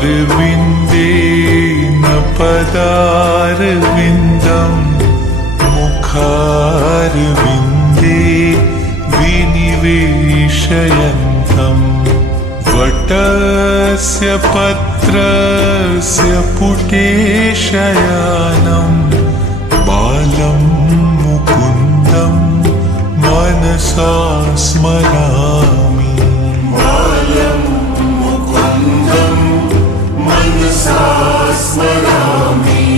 अरविन्देन पदारविन्दं मुखारविन्दे विनिवेशयन्तम् वटस्य पत्रस्य पुटे शयानं बालं मुकुन्दं मनसा स्मरामि। बालं मुकुन्दं मनसा स्मरामि।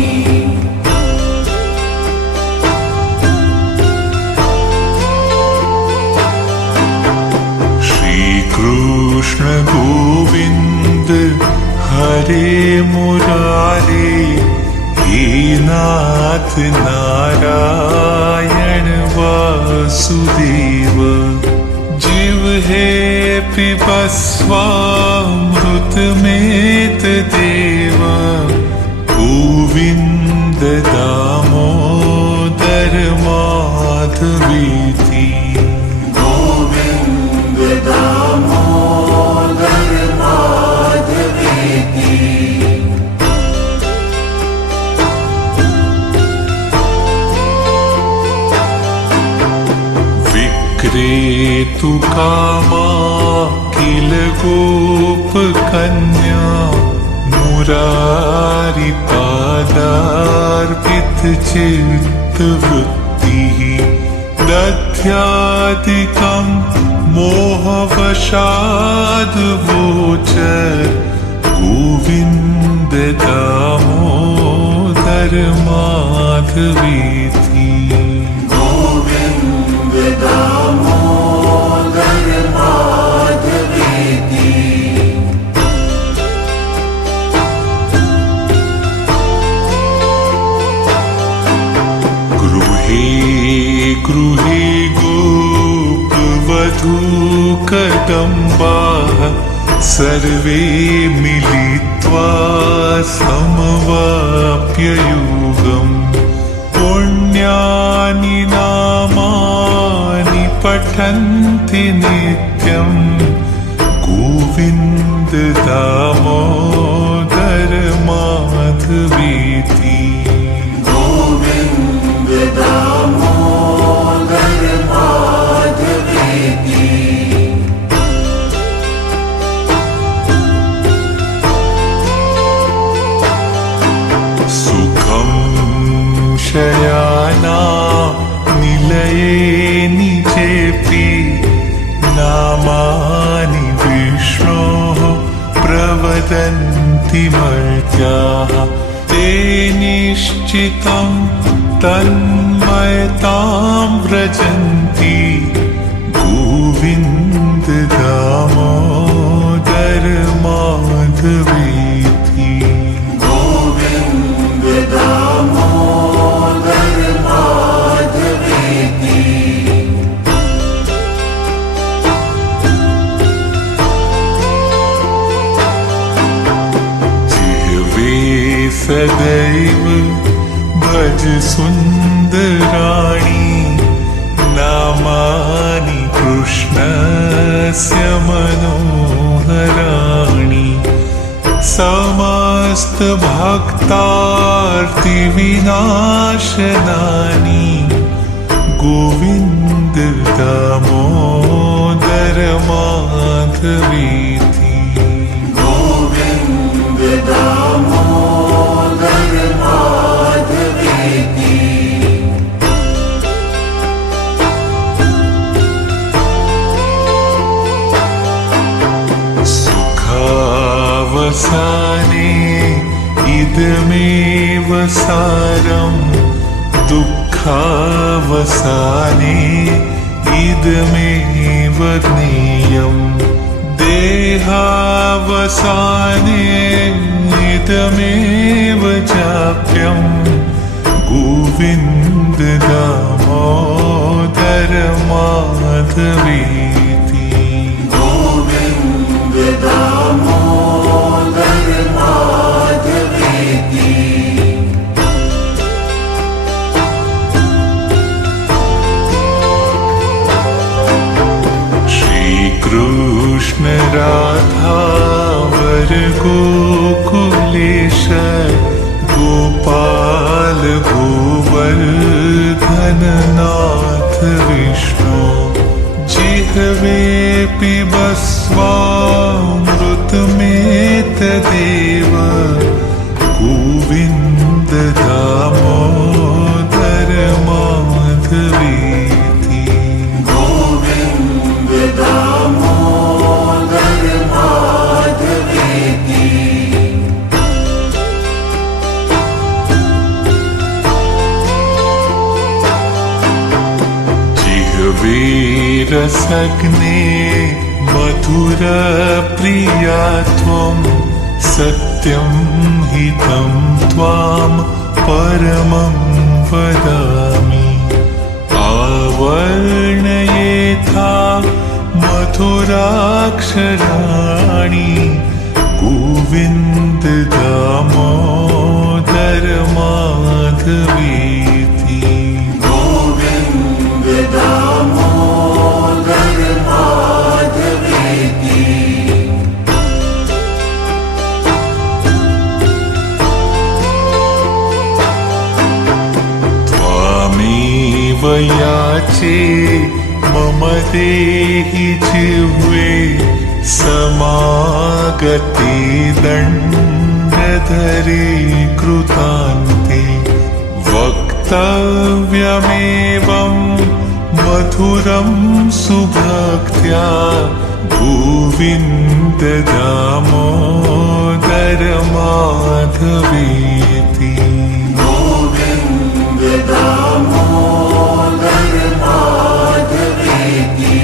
कृष्ण गोविंद हरे मुरारे, हे नाथ नारायण वासुदेव। जीव हे पिबस्वामृतमेतदेव, गोविन्द दामोदर माधवेति। दामोदर माधवेति। विक्रेतु कामा किल गोपकन्या, मुरारिपादार्पित चित्तवृत्तिः। दध्यादिकं मोहवशाद् वोचर, गोविन्द दामोदर माधवेति। गोविन्द दामोदर माधवेति। गृहे गृहे गोपवधूकदम्बाः, सर्वे मिलित्वा समवाप्य योगम्। पुण्यानि नामानि पठन्ति नित्यं, गोविन्द दामोदर माधवेति। गोविन्द दामोदर माधवेति। सुखं शयाना निलये निजेऽपि, नामानि विष्णोः प्रवदन्ति मर्त्याः। ते निश्चितं तन्मयतां व्रजन्ति, गोविन्द दामोदर माधवेति। गोविन्द दामोदर माधवेति। जिह्वे सदैव भज सुन्दराणि, नामानि कृष्णस्य मनोहराणि। समस्तभक्तार्तिविनाशनानि, गोविन्द दामोदर माधवेति। गोविन्द दामोदर माधवेति। सुखावसाने इदमेव सारं, दुःखावसाने इदमेव ज्ञेयम्। देहावसाने इदमेव चाप्यं, गोविन्द दामोदर माधवेति। गोविन्द दामोदर माधवेति। श्रीकृष्ण राधा गोकुलेश गोपाल गोवर्धननाथ विष्णु जिह्वे पिबस्वामृतमेतदेव गोविन्द दामोदर माधवेति गोविन्द दामोदर माधवेति जिह्वेरसग्ने मधुरप्रिया त्वं सत्यं हितं त्वां परमं वदामि आवर्णयेथा मधुराक्षराणि गोविन्द दामोदर माधवेति गोविन्द दामोदर माधवेति त्वामेव याचे मम देहि जिह्वे समागते दण्डधरे कृतान्ते वक्तव्यमेवं मधुरं सुभक्त्या गोविन्द दामोदर माधवेति गोविन्द दामोदर माधवेति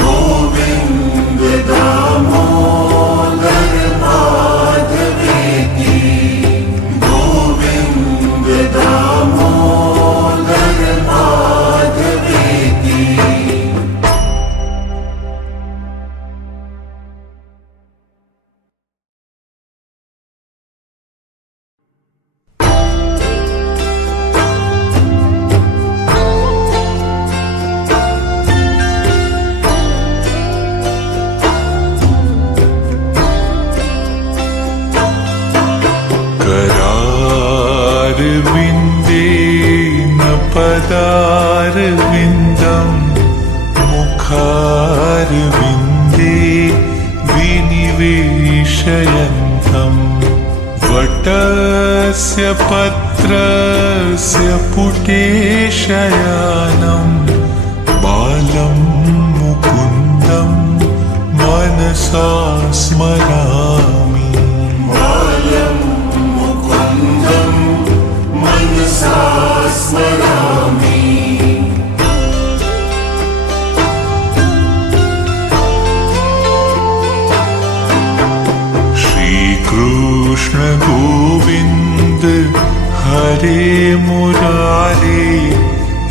गोविन्द दामोदर माधवेति गोविन्द दामोदर माधवेति करारविन्देन पदारविन्दं मुखारविन्दे विनिवेशयन्तं वटस्य पत्रस्य पुटे शयानं बालं मुकुन्दं मनसा स्मरामि बालं मुकुन्दं मनसा स्मरामि श्रीकृष्ण गोविन्द हरे मुरारे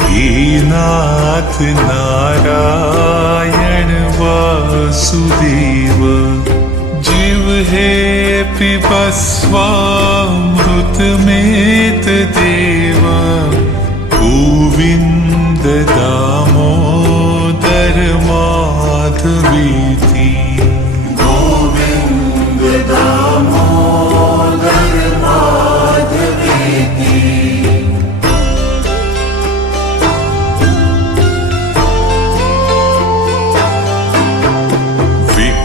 हे नाथ नारायण वासुदेव जिह्वे पिबस्वामृतमेतदेव गोविन्द दामोदर माधवेति गोविन्द दामोदर माधवेति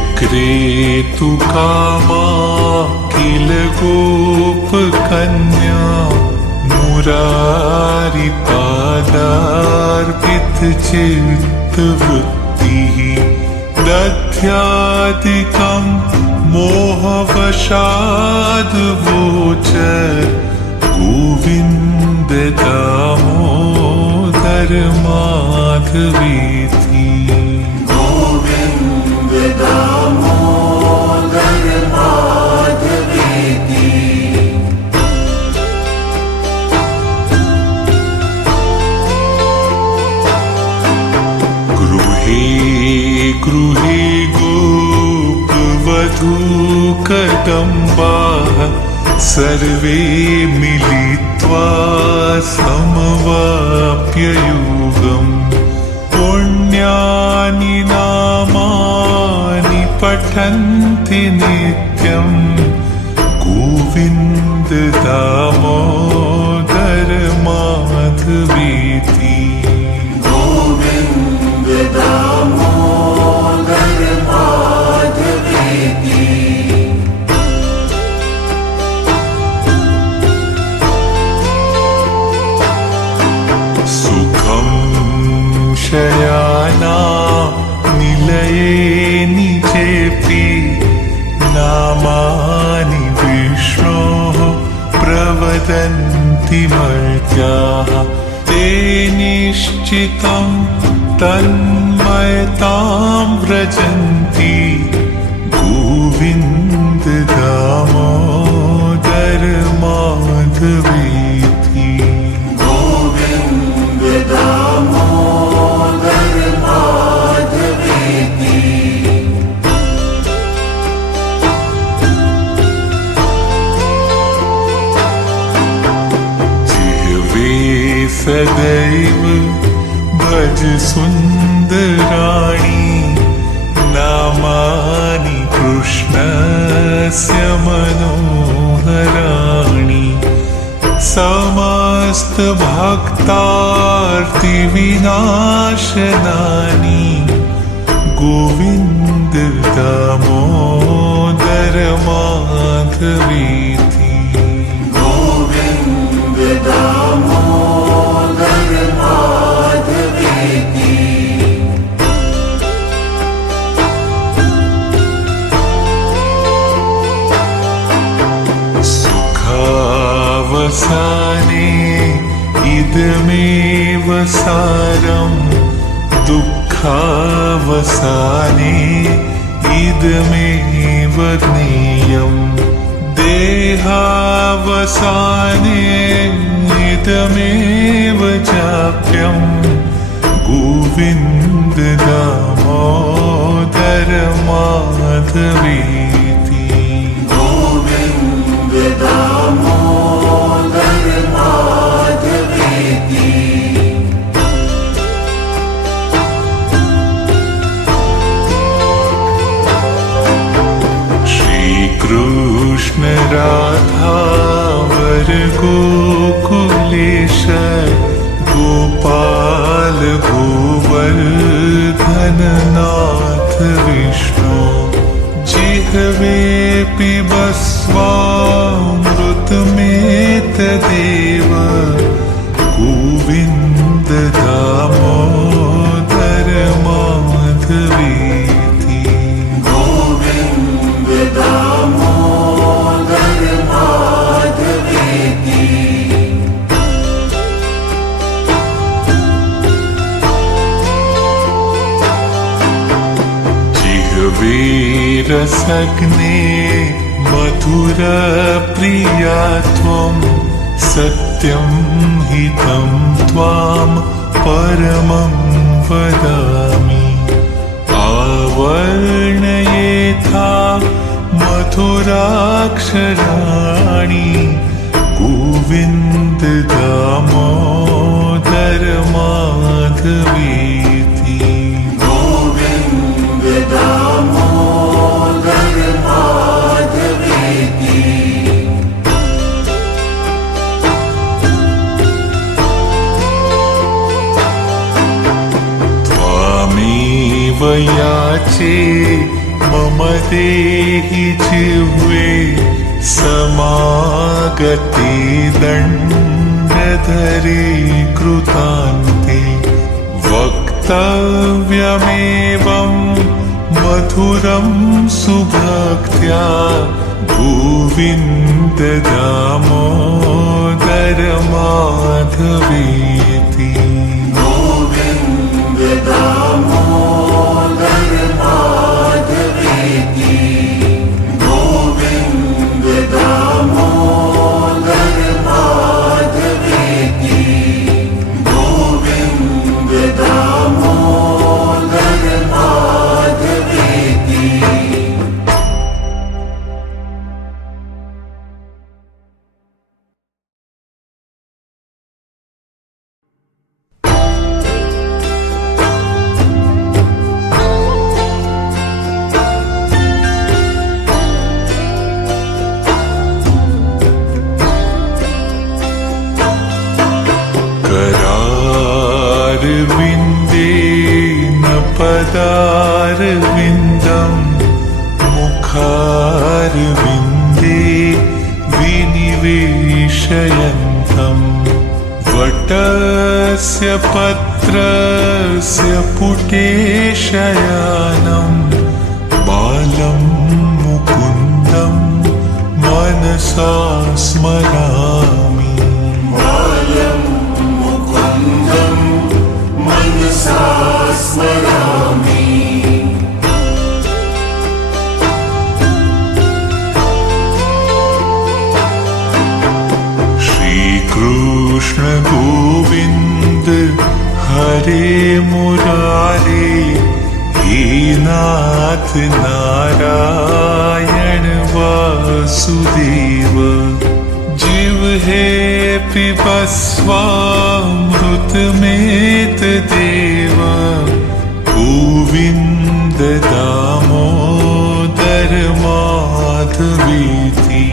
विक्रेतु कामा किल गोपकन्या मुरारिपादार्पितचित्तवृत्तिः दध्यादिकं मोहवशाद्वोच गोविन्द दामोदर माधवेति गोविन्द दामोदर माधवेति गृहे गृहे गोपवधूकदम्बाः सर्वे मिलित्वा समवाप्य युगम् पुण्यानि नामानि पठन्ति नित्यं गोविन्द दामोदर माधवेति गोविन्द दामोदर माधवेति सुखं शयाना निलये निजेऽपि नामानि विष्णोः प्रवदन्ति मर्त्याः ते निश्चितं तन्मयतां व्रजन्ति गोविन्द दामोदर माधवेति गोविन्द दामोदर माधवेति जिह्वे सदैव भज सुन्दराणि नामानि कृष्णस्य मनोहराणि समस्तभक्तार्तिविनाशनानि गोविन्द दामोदर माधवेति गोविन्द दामोदर माधवेति सुखावसाने इदमेव सारं दुःखावसाने इदमेव ज्ञेयं देहावसाने इदमेव चाप्यं गोविन्द दामोदर माधवेति गोविन्द दामोदर माधवेति श्रीकृष्ण राधा वर गोकुलेश गोपाल गोवर्धननाथ विष्णु जिह्वे पिबस्वामृतमेतदेव गोविन्द दामोदर माधवेति गोविन्द दामोदर माधवेति जिह्वेरसग्ने मधुरप्रिया त्वं सत्यं हितं त्वां परमं वदामि आवर्णयेथा मधुराक्षराणि गोविन्द दामोदर माधवेति गोविन्द दामोदर माधवेति त्वामेव याचे मम देहि जिह्वे समागते दण्डधरे कृतान्ते वक्तव्यमेवं मधुरं सुभक्त्या गोविन्द दामोदर माधवेति गोविन्द दामोदर माधवेति गोविन्द दामोदर माधवेति गोविन्द दामोदर माधवेति पदारविन्दम् मुखारविन्दे विनिवेशयन्तम् वटस्य पत्रस्य पुटे शयानं बालं मुकुन्दं मनसा स्मरामि बालं मुकुन्दं मनसा स्मरामि कृष्ण गोविंद हरे मुरारे हे नाथ नारायण वासुदेव जीव हे पिबस्वामृतमेत देव गोविंद दामोदर माधवेति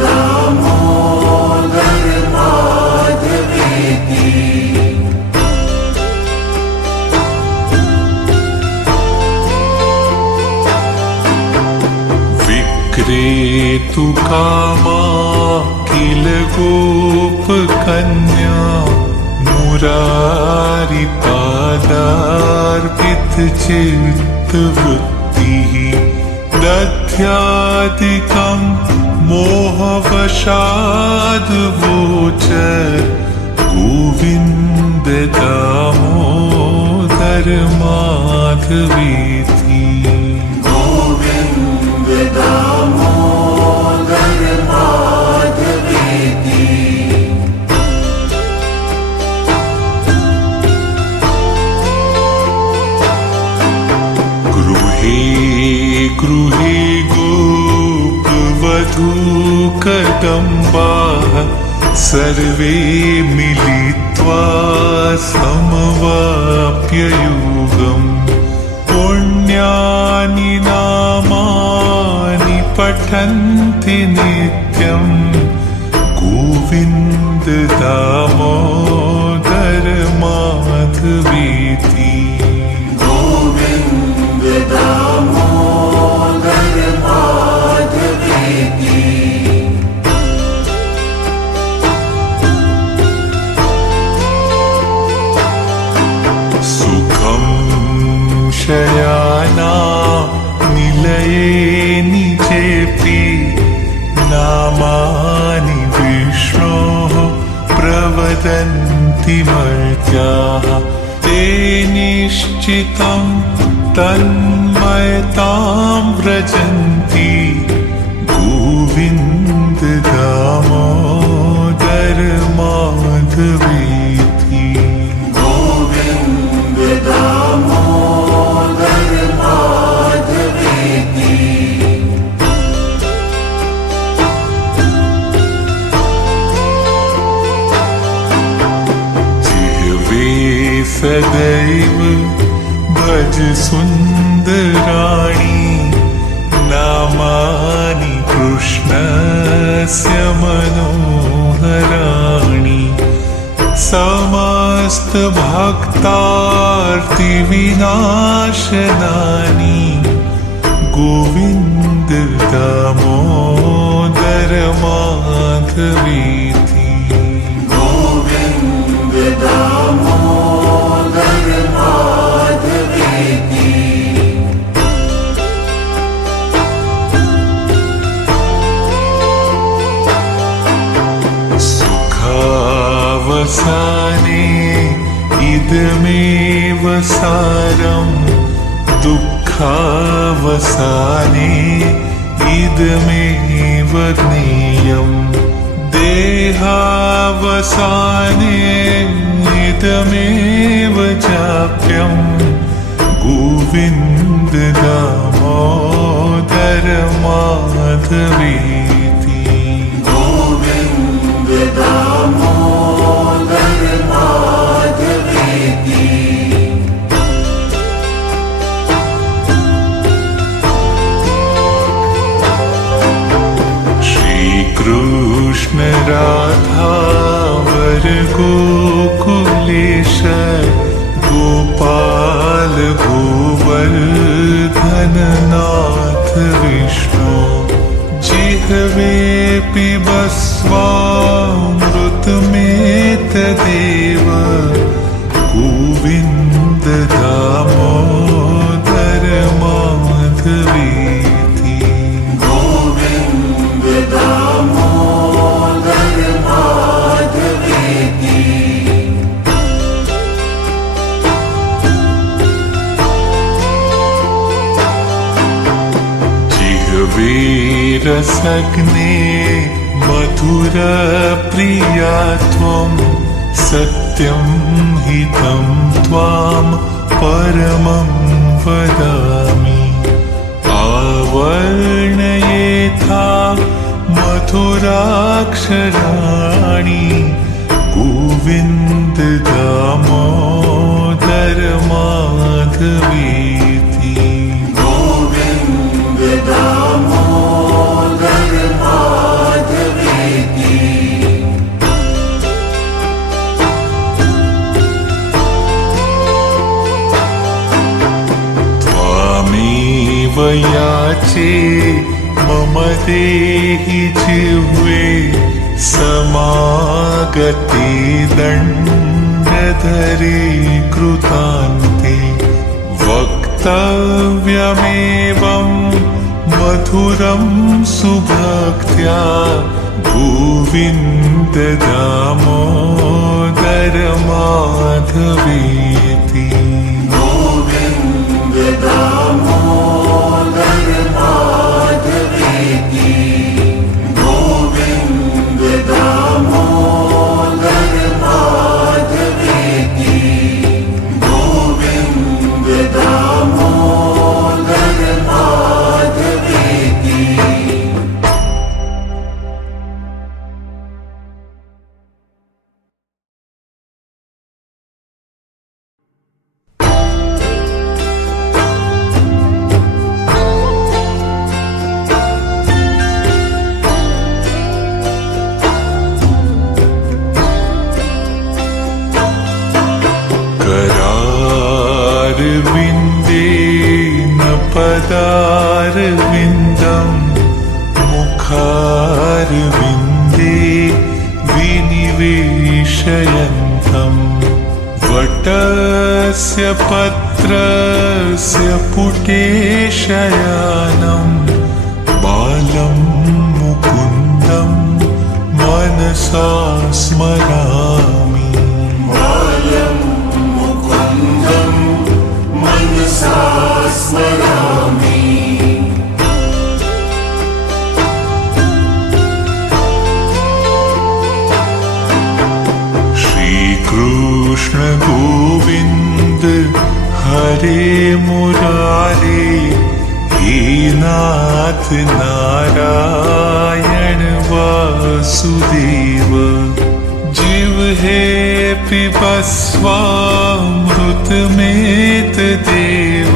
दामोदर माधवेति विक्रेतु कामा किल गोपकन्या मुरारिपादार्पित चित्तवृत्तिः दध्यादिकं मोहवशाद्वोचर गोविन्द दामोदर माधवेति गोविन्द दामोदर माधवेति गृहे गृहे गोपवधूकदम्बाः सर्वे मिलित्वा समवाप्ययुगम् पुण्यानि नामानि पठन्ति नित्यम् गोविन्द दामोदर माधवेति गोविन्द दामोदर माधवेति सुखं शयाना निलये निजेऽपि नामानि विष्णोः प्रवदन्ति मर्त्याः ते निश्चितं तन्मयतां व्रजन्ति गोविन्द दामोदर माधवेति गोविन्द दामोदर माधवेति जिह्वे सदैव भज सुन्दराणि नामानि कृष्णस्य मनोहराणि समस्तभक्तार्तिविनाशनानि गोविन्द दामोदर माधवेति गोविन्द दामोदर माधवेति सुखावसाने इदमेव सारं दुःखावसाने इदमेव ज्ञेयम् देहावसाने इदमेव चाप्यम् गोविन्द दामोदर माधवेति गोविन्द दामोदर माधवेति श्रीकृष्ण राधा वर गोकुलेश गोपाल गोवर्धननाथ विष्णु जिह्वे पिबस्वामृतमेतदेव गोविन्द दामोदर माधवेति गोविन्द दामोदर माधवेति जिह्वेरसग्ने मधुरप्रिया त्वं सत्यं हितं त्वां परमं वदामि आवर्णयेथा मधुराक्षराणि गोविन्द दामोदर माधवेति गोविन्द दामोदर माधवेति त्वामेव याचे मम देहि जिह्वे समागते दण्डधरे कृतान्ते वक्तव्यमेवं मधुरं सुभक्त्या गोविन्द दामोदर माधवेति गोविन्द दामोदर माधवेति गोविन्द दामोदर माधवेति गोविन्द दामोदर माधवेति करारविन्देन पदारविन्दं मुखारविन्दे विनिवेशयन्तं वटस्य पत्रस्य पुटे शयानं बालं मुकुन्दं मनसा स्मरामि बालं मुकुन्दं मनसा स्मरामि श्रीकृष्ण गोविन्द हरे मुरारे हे नाथ नारायण वासुदेव जिह्वे पिबस्वामृतमेतदेव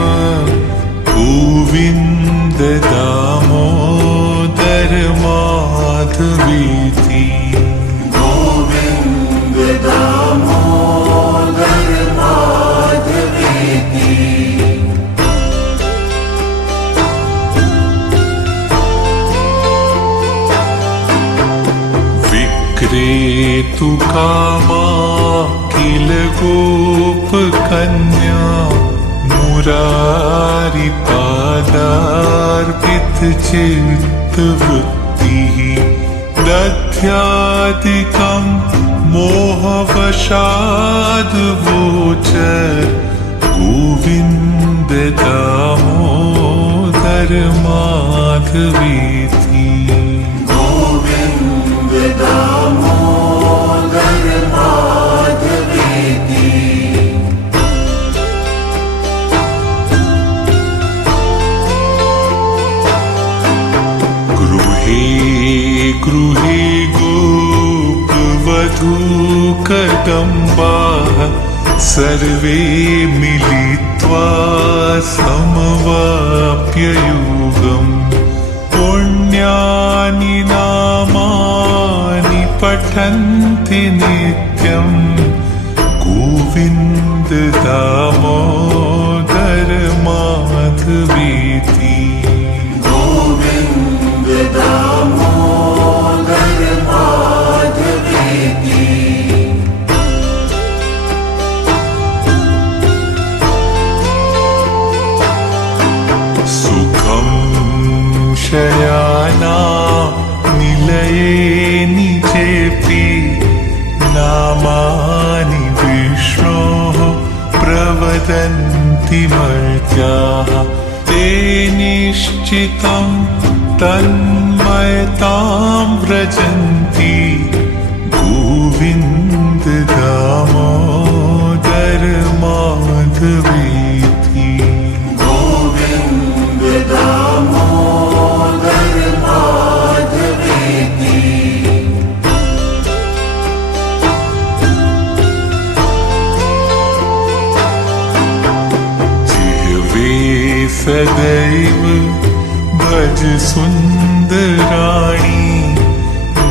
गोविन्द दामोदर माधवेति गोविन्द दामोदर माधवेति विक्रेतु कामा किल गोपकन्या मुरारिपादार्पितचित्तवृत्तिः दध्यादिकं मोहवशाद्वोचर गोविन्द दामोदर माधवेति गोविन्द दामोदर माधवेति गृहे गृहे गोपवधूकदम्बाः सर्वे मिलित्वा समवाप्ययुगम् पुण्यानि नामानि पठन्ति नित्यं गोविन्द दामोदर माधवेति गोविन्द दामोदर माधवेति सुखं शयाना निलये निजेऽपि नामानि विष्णोः प्रवदन्ति मर्त्याः ते निश्चितं तन्मयतां व्रजन्ति गोविन्द दामोदर माधवेति गोविन्द दामोदर माधवेति सदैव भज सुन्दराणि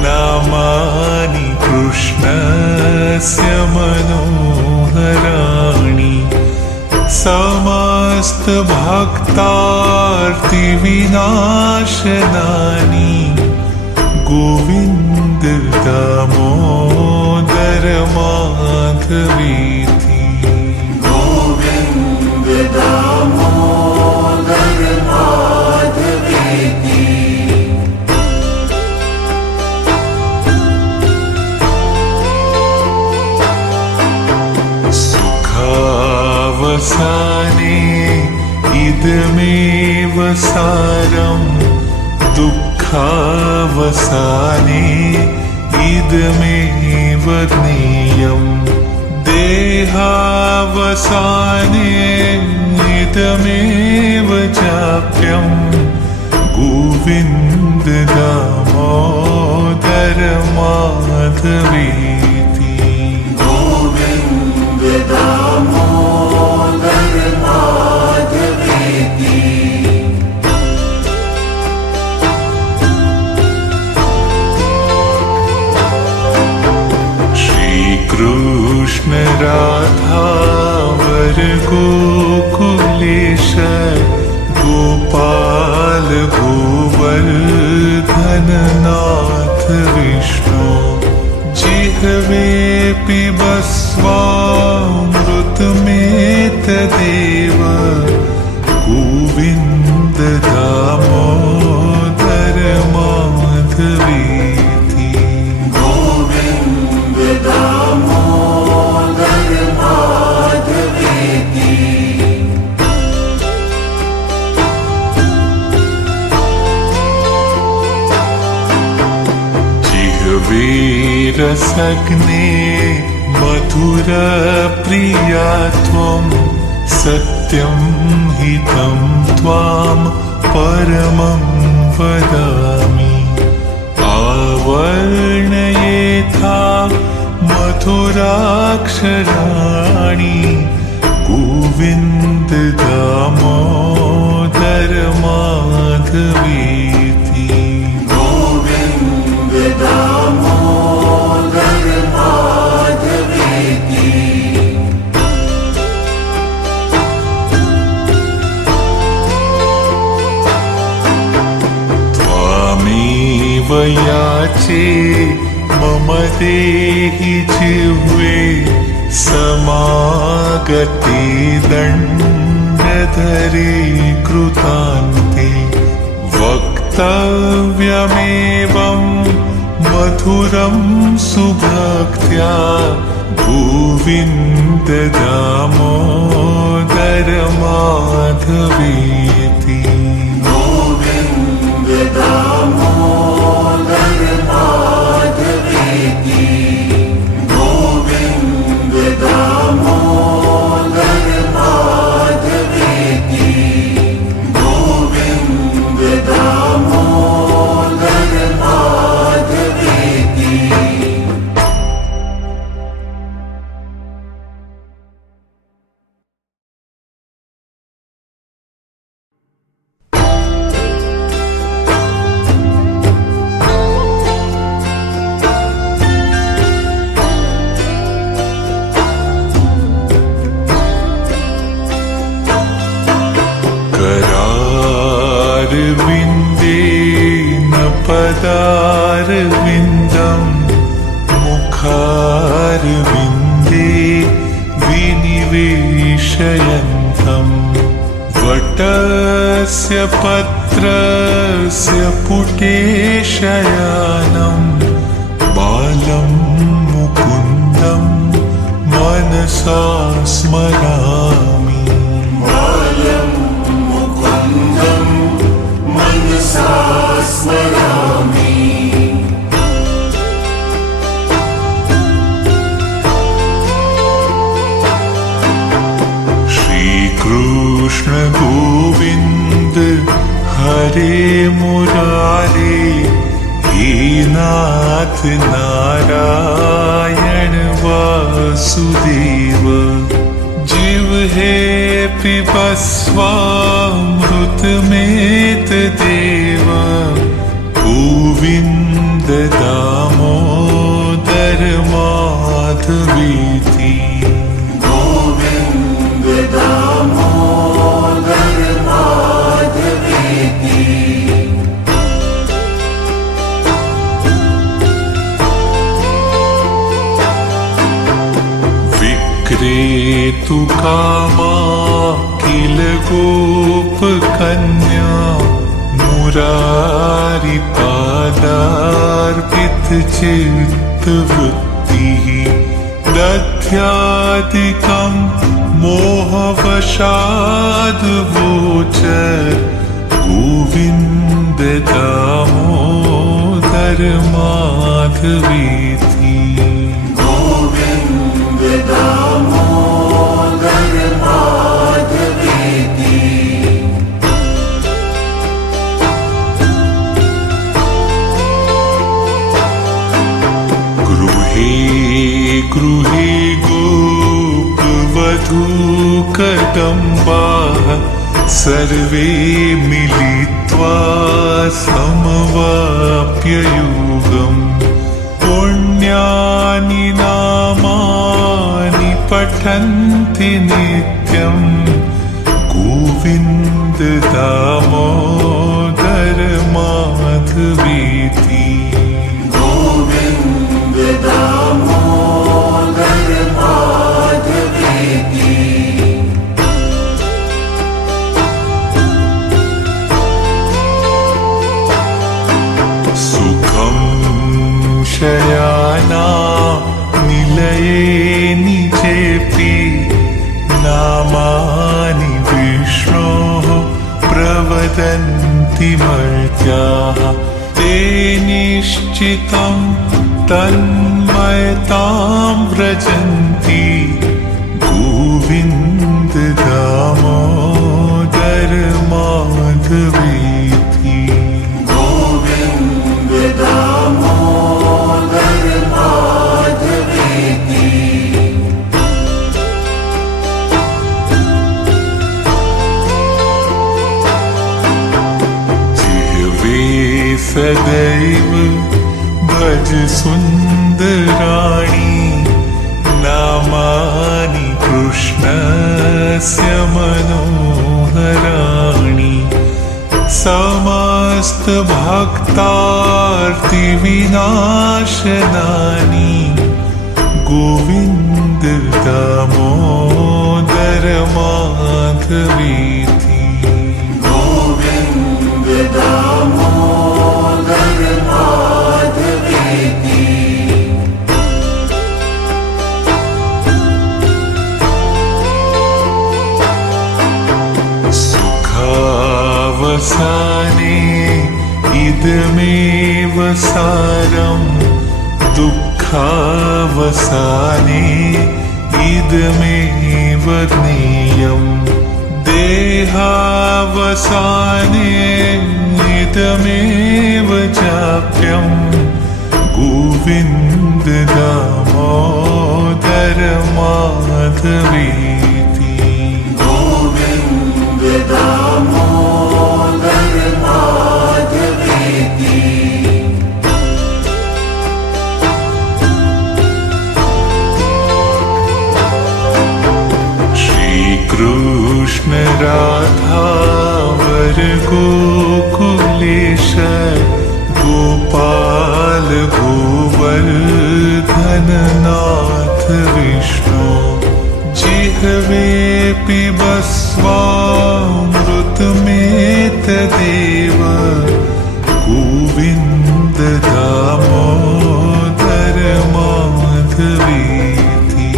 नामानि कृष्णस्य मनोहराणि समस्तभक्तार्तिविनाशनानि गोविन्द दामोदर माधवेति गोविन्द दामोदर माधवेति सुखावसाने इदमेव सारं दुःखावसाने इदमेव ज्ञेयम् देहावसाने इदमेव चाप्यं गोविन्द दामोदर माधवेति गोविन्द दामोदर माधवेति श्रीकृष्ण राधा वर गोकुलेश गोपाल गोवर्धननाथ विष्णु जिह्वे पिबस्वामृतमेतदेव गोविन्द दामोदर माधवेति गोविन्द दामोदर माधवेति जिह्वेरसग्ने मधुरप्रिया त्वं सत्यं हितं त्वां परमं वदामि आवर्णयेथा मधुराक्षराणि गोविन्द दामोदर माधवेति गोविन्द दामोदर माधवेति त्वामेव याचे मम देहि जिह्वे समागते दण्डधरे कृतान्ते वक्तव्यमेवं मधुरं सुभक्त्या गोविन्द दामोदर माधवेति गोविन्द दामोदर माधवेति गोविन्द दामोदर माधवेति गोविन्द दामोदर माधवेति अरविन्देन पदारविन्दं मुखारविन्दे विनिवेशयन्तम् वटस्य पत्रस्य पुटे शयानं बालं मुकुन्दं मनसा स्मरामि बालं मुकुन्दं मनसा स्मरामि कृष्ण गोविंद हरे मुरारे हे नाथ नारायण वासुदेव जीव हे पिबस्वामृतमेत देव गोविंद दामोदर माधवेति दामोदर माधवेति विक्रेतु कामा किल गोपकन्या मुरारिपादार्पित चित्तवृत्तिः दध्यादिकं मोहवशाद्वोच गोविन्द दामोदर माधवेति गोविन्द दामोदर माधवेति गृहे गृहे गोपवधूकदम्बाः सर्वे मिलित्वा समवाप्ययुगम् पुण्यानि नामानि पठन्ति नित्यं गोविन्द दामोदर माधवेति गोविन्द दामोदर माधवेति सुखं शयाना निलये निजेऽपि नामानि विष्णोः प्रवदन्ति मर्त्याः ते निश्चितं तन्मयतां व्रजन्ति गोविन्द दामोदर माधवेति गोविन्द दामोदर माधवेति जिह्वे सदैव भज सुन्दराणि नामानि कृष्णस्य मनोहराणि समस्तभक्तार्तिविनाशनानि गोविन्द दामोदर माधवेति गोविन्द दामोदर माधवेति सुखावसाने इदमेव सारं दुःखावसाने इदमेव ज्ञेयम् देहावसाने इदमेव चाप्यं गोविन्द दामोदर माधवेति गोविन्द दामोदर माधवेति श्रीकृष्ण राधा वर गोकुल देव गोविन्द दामोदर माधवेति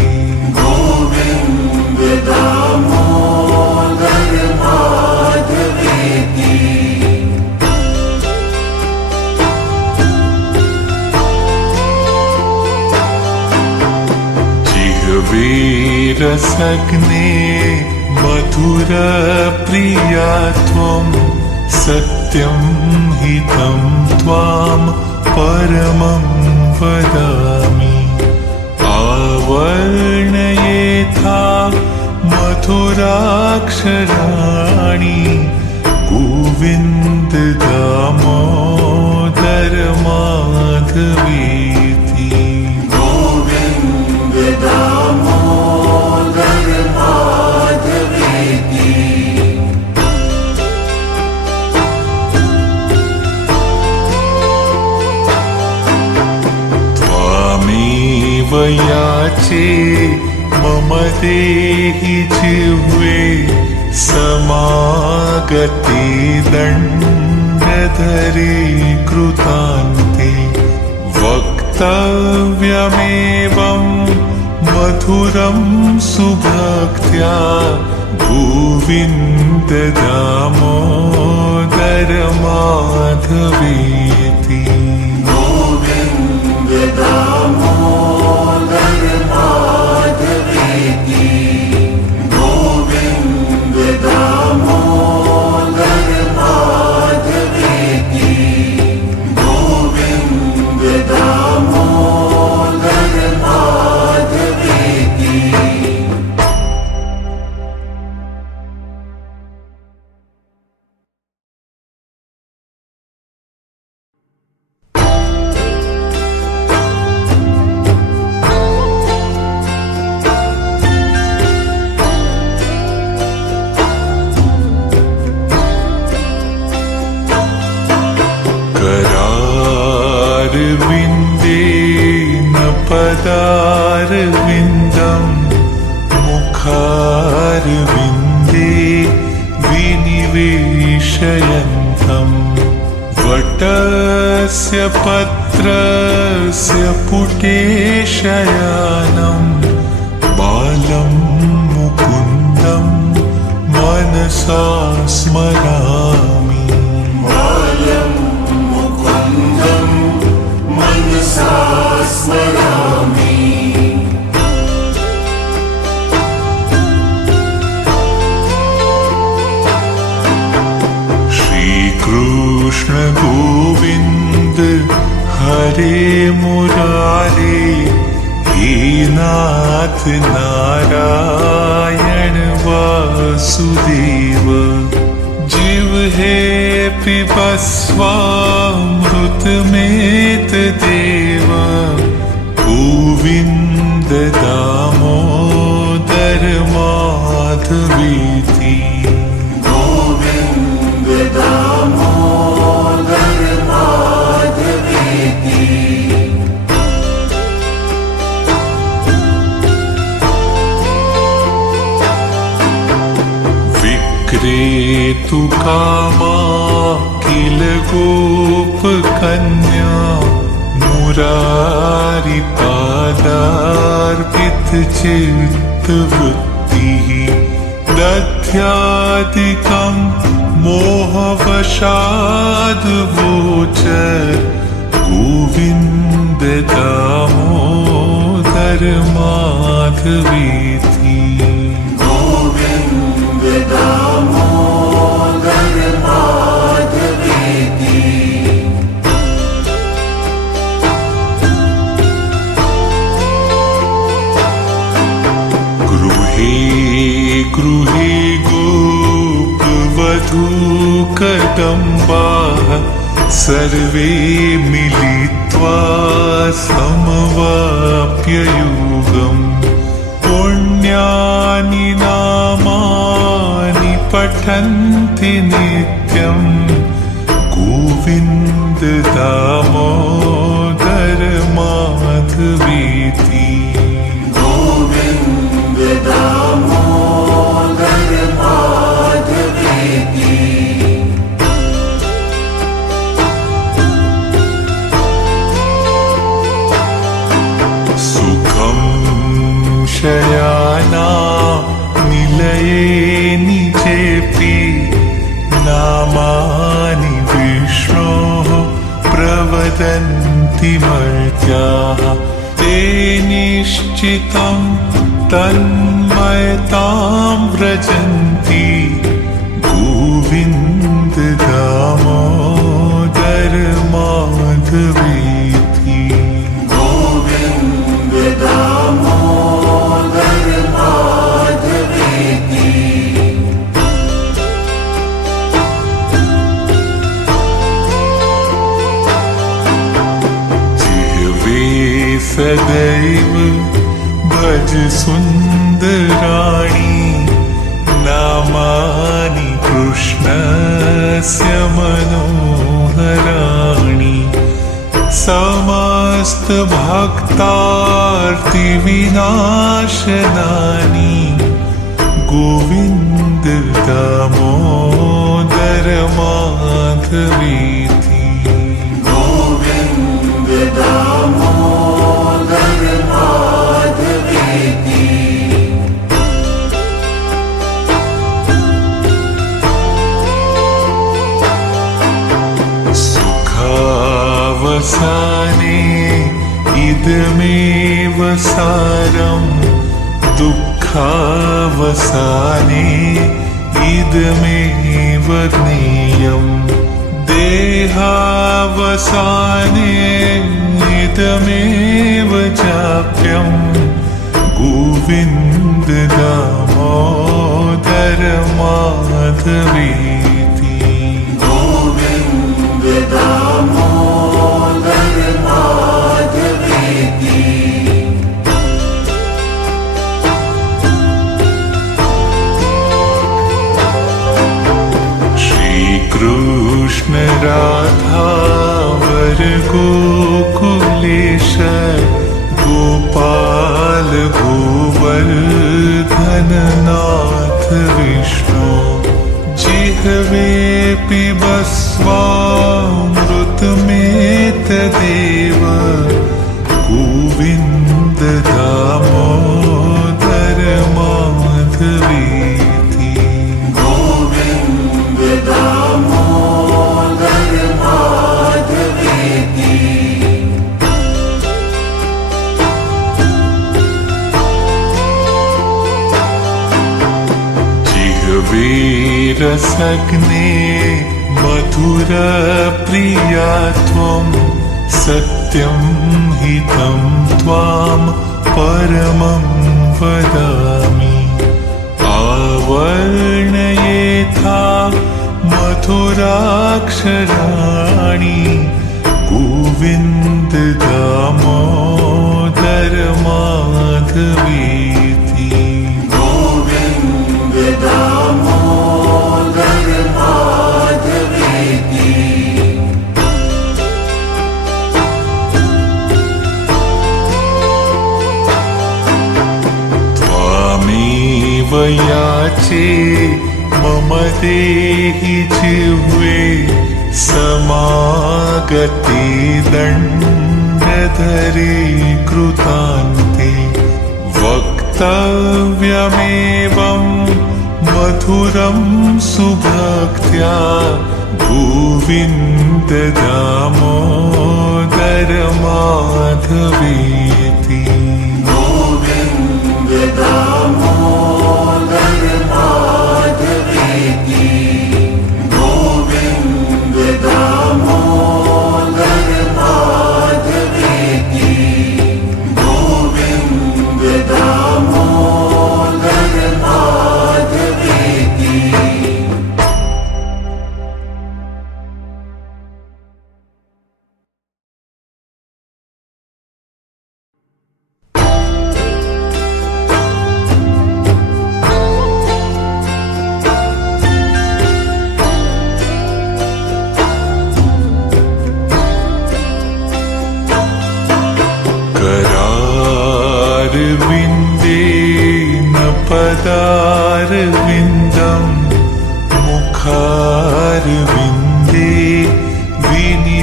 गोविन्द दामोदर माधवेति जिह्वेरसग्ने मधुरप्रिया त्वं सत्यं हितं त्वां परमं वदामि आवर्णयेथा मधुराक्षराणि गोविन्द दामोदर माधवेति गोविन्द दामोदर माधवेति त्वामेव याचे मम देहि जिह्वे समागते दण्डधरे कृतान्ते वक्तव्यमेवं मधुरं सुभक्त्या गोविन्द दामोदर माधवेति गोविन्द दामोदर माधवेति गोविन्द दामोदर माधवेति गोविन्द दामोदर माधवेति करारविन्देन पदारविन्दं मुखारविन्दे विनिवेशयन्तं वटस्य पत्रस्य पुटे शयानं बालं मुकुन्दं मनसा स्मरामि बालं मुकुन्दं मनसा स्मरामि श्रीकृष्ण गोविन्द हरे मुरारे हे नाथ नारायण वासुदेव जिह्वे पिबस्वामृतमेतदेव गोविन्द दामोदर माधवेति गोविन्द दामोदर माधवेति विक्रेतु कामा किल गोपकन्या मुरारिपादार्पितचित्तवृत्तिः दध्यादिकं मोहवशाद्वोचर गोविन्द दामोदर माधवेति गोविन्द दामोदर माधवेति गृहे गृहे गोपवधूकदम्बाः सर्वे मिलित्वा समवाप्ययुगम् पुण्यानि नामानि पठन्ति नित्यं गोविन्द दामोदर माधवेति गोविन्द दामोदर माधवेति नाना निलये निजेऽपि नामानि विष्णोः प्रवदन्ति मर्त्याः ते निश्चितं तन्मयतां व्रजन्ति गोविन्द दामोदर माधवेति गोविन्द दामोदर माधवेति जिह्वे सदैव भज सुन्दराणि नामानि कृष्णस्य मनोहराणि समस्तभक्तार्तिविनाशनानि गोविन्द दामोदर माधवेति गोविन्द दामोदर माधवेति सुखावसाने इदमेव सारं दुःखावसाने इदमेव ज्ञेयं देहावसाने इदमेव चाप्यं गोविन्द दामोदर माधवेति गोविन्द दामोदर माधवेति श्रीकृष्ण राधा वर गोकुलेश गोपाल गोवर्धननाथ विष्णु जिह्वे पिबस्वामृतमेतदेव गोविन्द दामोदर माधवेति गोविन्द दामोदर माधवेति जिह्वेरसग्ने मधुरप्रिया त्वं सत्यं हितं त्वां परमं वदामि आवर्णयेथा मधुराक्षराणि गोविन्द दामोदर माधवेति गोविन्द दामोदर माधवेति त्वामेव याचे मम देहि जिह्वे समागते दण्डधरे कृतान्ते वक्तव्यमेवं मधुरं सुभक्त्या गोविन्द दामोदर माधवेति गोविन्द दामोदर माधवेति गोविन्द दामोदर माधवेति गोविन्द दामोदर माधवेति करारविन्देन पदारविन्दं मुखारविन्दे विनिवेशयन्तं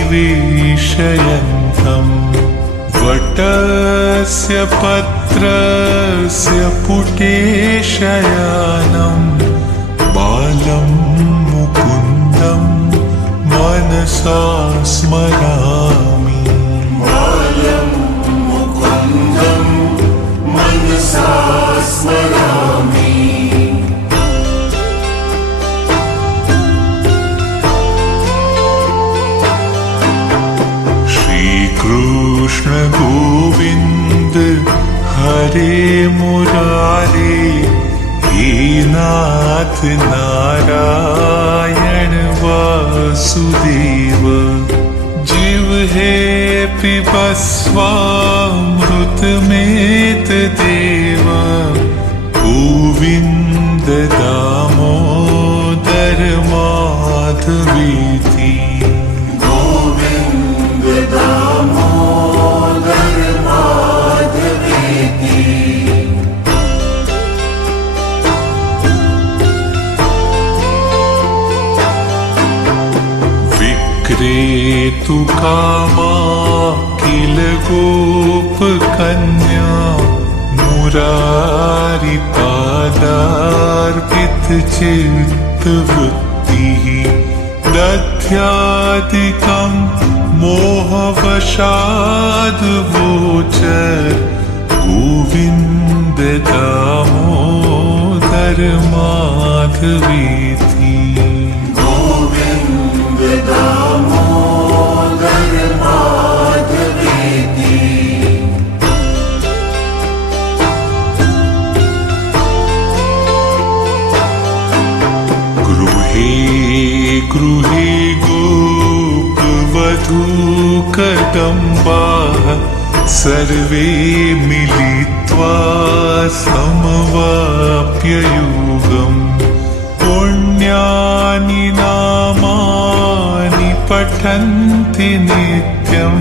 वटस्य तुलस्य पत्रस्य पुटे शयानं बालं मुकुन्दं मनसा स्मरामि बालं मुकुन्दं मनसा स्मरामि कृष्ण गोविंद हरे मुरारे हे नाथ नारायण वासुदेव जीव हे पिबस्वामृतमेत देव गोविंद दामोदर माधवेति दामोदर माधवेति विक्रेतु कामा किल गोपकन्या मुरारी पादार्पित चित्तवृत्तिः दध्यादिकं मोहवशाद् वोचर गोविंद दामोदर माधवेति गोविंद दामोदर माधवेति गृहे गृहे गोपवधूकदम्बाः सर्वे मिलित्वा समवाप्य योगम् पुण्यानि नामानि पठन्ति नित्यं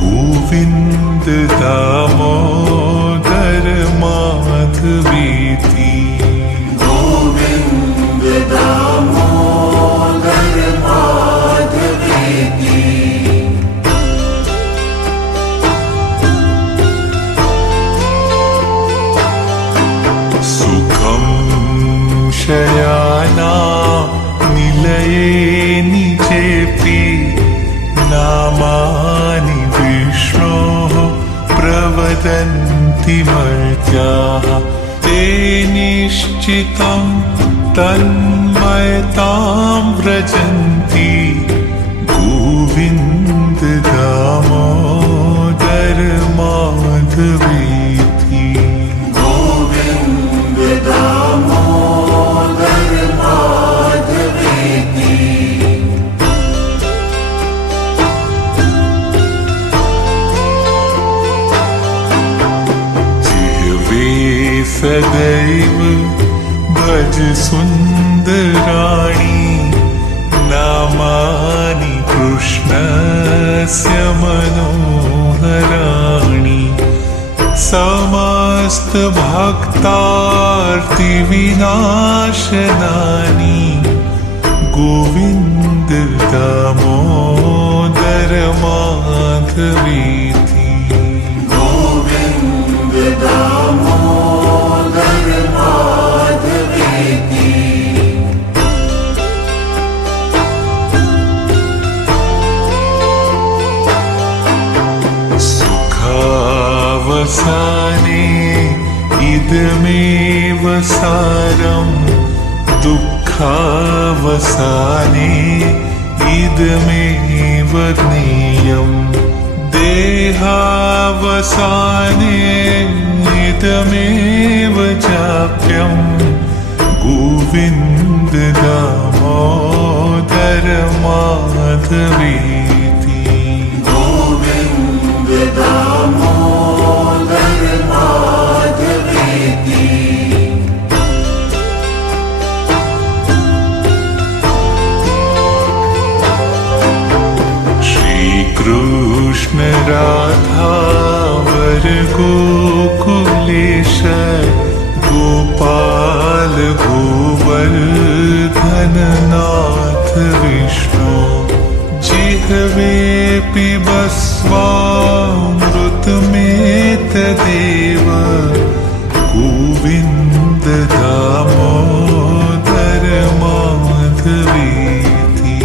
गोविन्द दामोदर माधवेति गोविंद दामोदर माधवेति सुखं शयाना निलये निजेऽपि नामानि विष्णोः प्रवदन्ति मर्त्याः ते निश्चितं तन्मयतां व्रजन्ति गोविन्द दामोदर माधवेति गोविंद दामोदर माधवेति जिह्वे सदैव भज सुन्दराणि नामानि कृष्णस्य मनोहराणि समस्तभक्तार्तिविनाशनानि गोविन्द दामोदर माधवेति गोविंद दामोदर माधवेति सुखावसाने इदमेव सारं दुःखावसाने इदमेव ज्ञेयं देहावसाने इदमेव चाप्यं गोविन्द दामोदर माधवेति गोविंद दामोदर माधवेति कृष्ण राधावर गोकुलेश गोपाल गोवर्धननाथ विष्णु जिह्वे पिबस्वामृत ऋतमेतदेव गोविन्द दामोदर माधवेति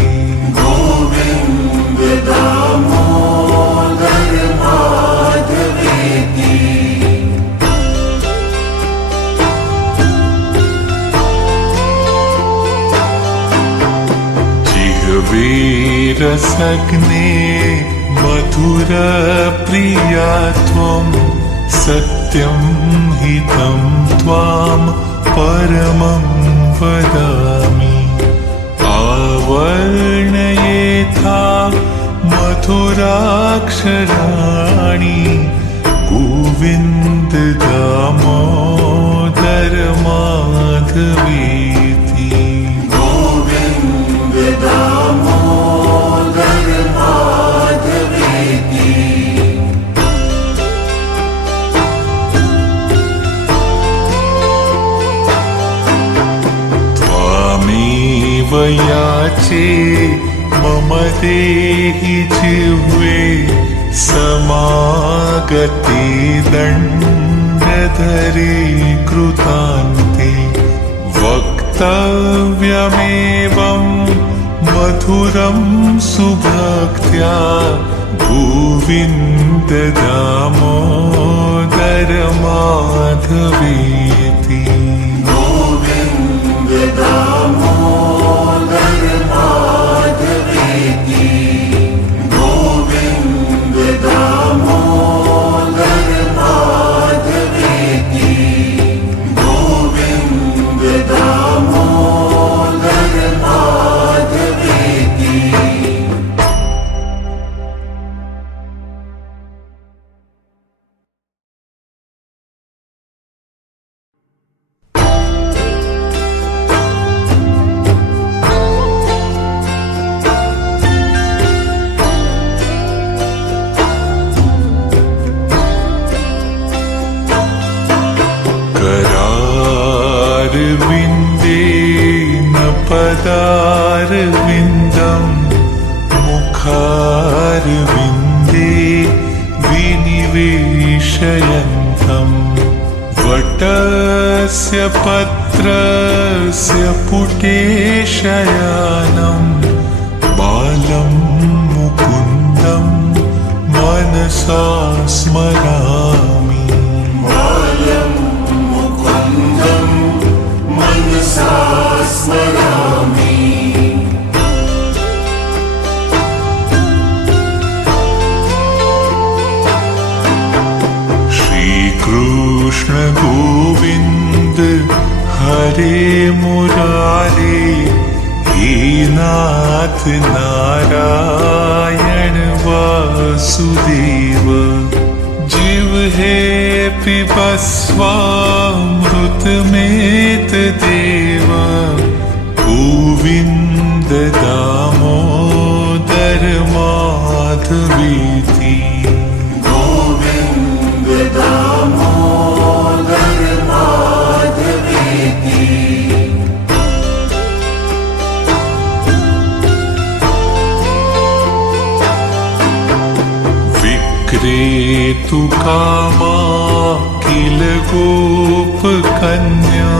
गोविन्द दामोदर माधवेति जिह्वेरसग्ने मधुरप्रिया त्वं सत्यं हितं त्वां परमं वदामि आवर्णयेथा मधुराक्षराणि गोविन्द दामोदर माधवेति गोविन्द दामोदर माधवेति त्वामेव याचे मम देहि जिह्वे समागते दण्डधरे कृतान्ते वक्तव्यमेवं मधुरं सुभक्त्या गोविन्द दामोदर माधवेति गोविन्द दामोदर माधवेति गोविन्द दामोदर माधवेति गोविन्द दामोदर माधवेति करारविन्देन पदारविन्दं मुखारविन्दे विनिवेशयन्तं वटस्य पत्रस्य पुटे शयानं बालं मुकुन्दं मनसा स्मरामि बालं मुकुन्दं मनसा स्मरामि श्रीकृष्ण गोविन्द हरे मुरारे हे नाथ नारायण वासुदेव जिह्वे पिबस्वामृतमेतदेव गोविन्द दामोदर माधवेति गोविन्द दामोदर माधवेति विक्रेतु कामा किल गोपकन्या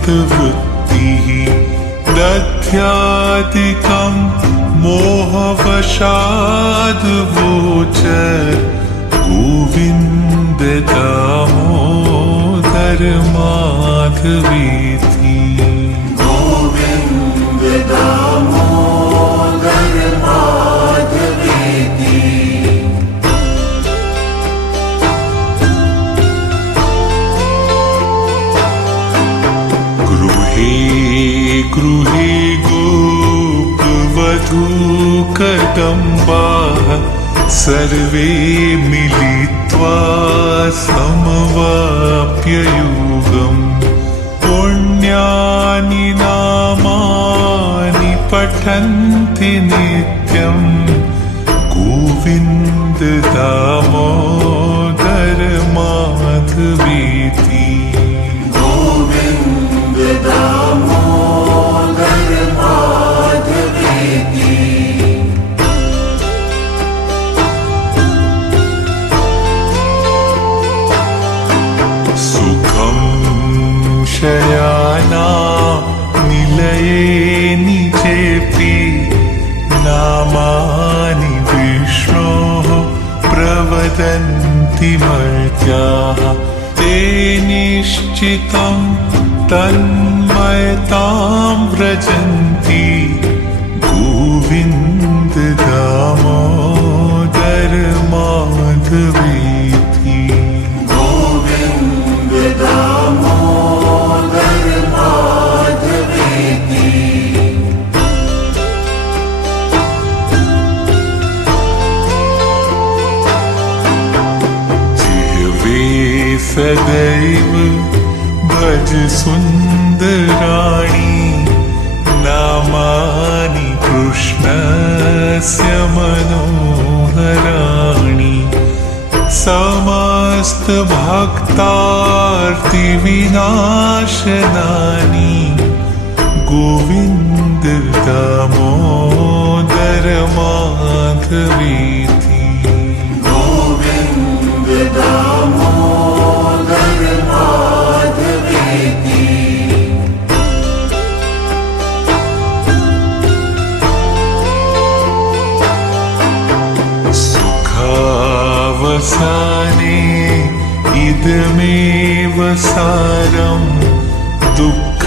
मुरारिपादार्पितचित्तवृत्तिः दध्यादिकं मोहवशाद्वोचर गोविन्द दामोदर माधवेति गोविन्द दामोदर माधवेति गृहे गृहे गोपवधूकदम्बाः सर्वे मिलित्वा समवाप्ययुगम् पुण्यानि नामानि पठन्ति नित्यं गोविन्द दामोदर माधवेति गोविन्द दामोदर माधवेति हृदये निजेऽपि नामानि विष्णोः प्रवदन्ति मर्त्याः ते निश्चितं तन्मयतां व्रजन्ति गोविन्द दामोदर माधवेति गोविन्द दामोदर माधवेति जिह्वे सदैव भज सुन्दराणि नामानि कृष्णस्य मनोहराणि समस्तभक्तार्तिविनाशनानि गोविन्द दामोदर माधवेति गोविन्द दामोदर माधवेति सुखावसाने इदमेव सारं दुःखावसाने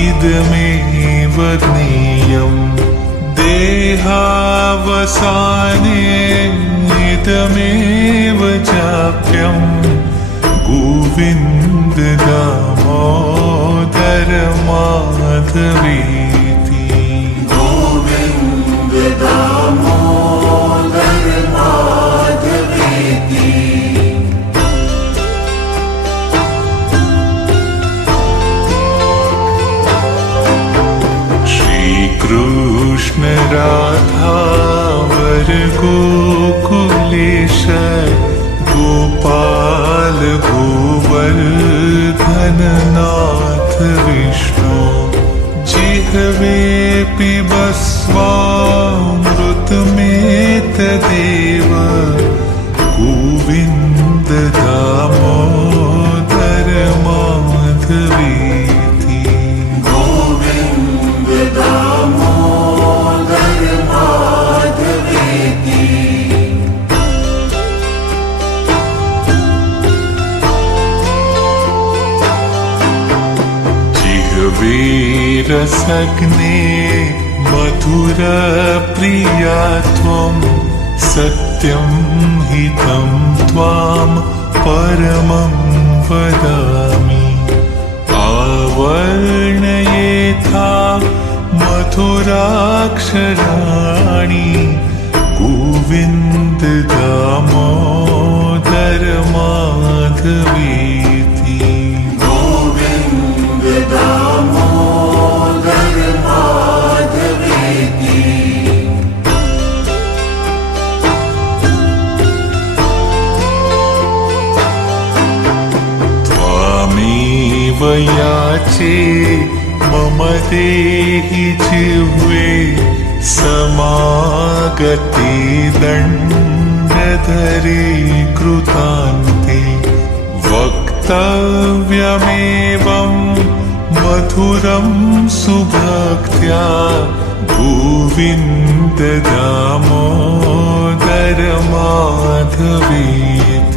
इदमेव ज्ञेयं देहावसाने इदमेव चाप्यं गोविन्द दामोदर माधवेति गोविन्द दामोदर माधवेति श्रीकृष्ण राधावर गोकुलेश गोपाल गोवर्धननाथ विष्णु जिह्वे पिबस्वामृतमेतदेव गोविन्द दामोदर माधवेति गोविन्द दामोदर माधवेति जिह्वेरसग्ने मधुरप्रिया त्वं सत्यं हितं त्वां परमं वदामि आवर्णयेथा मधुराक्षराणि गोविन्द दामोदर माधवेति गोविन्द दामोदर माधवेति त्वामेव याचे मम देहि जिह्वे समागते दण्डधरे कृतान्ते वक्तव्यमेवं मधुरं सुभक्त्या गोविन्द दामोदर माधवेति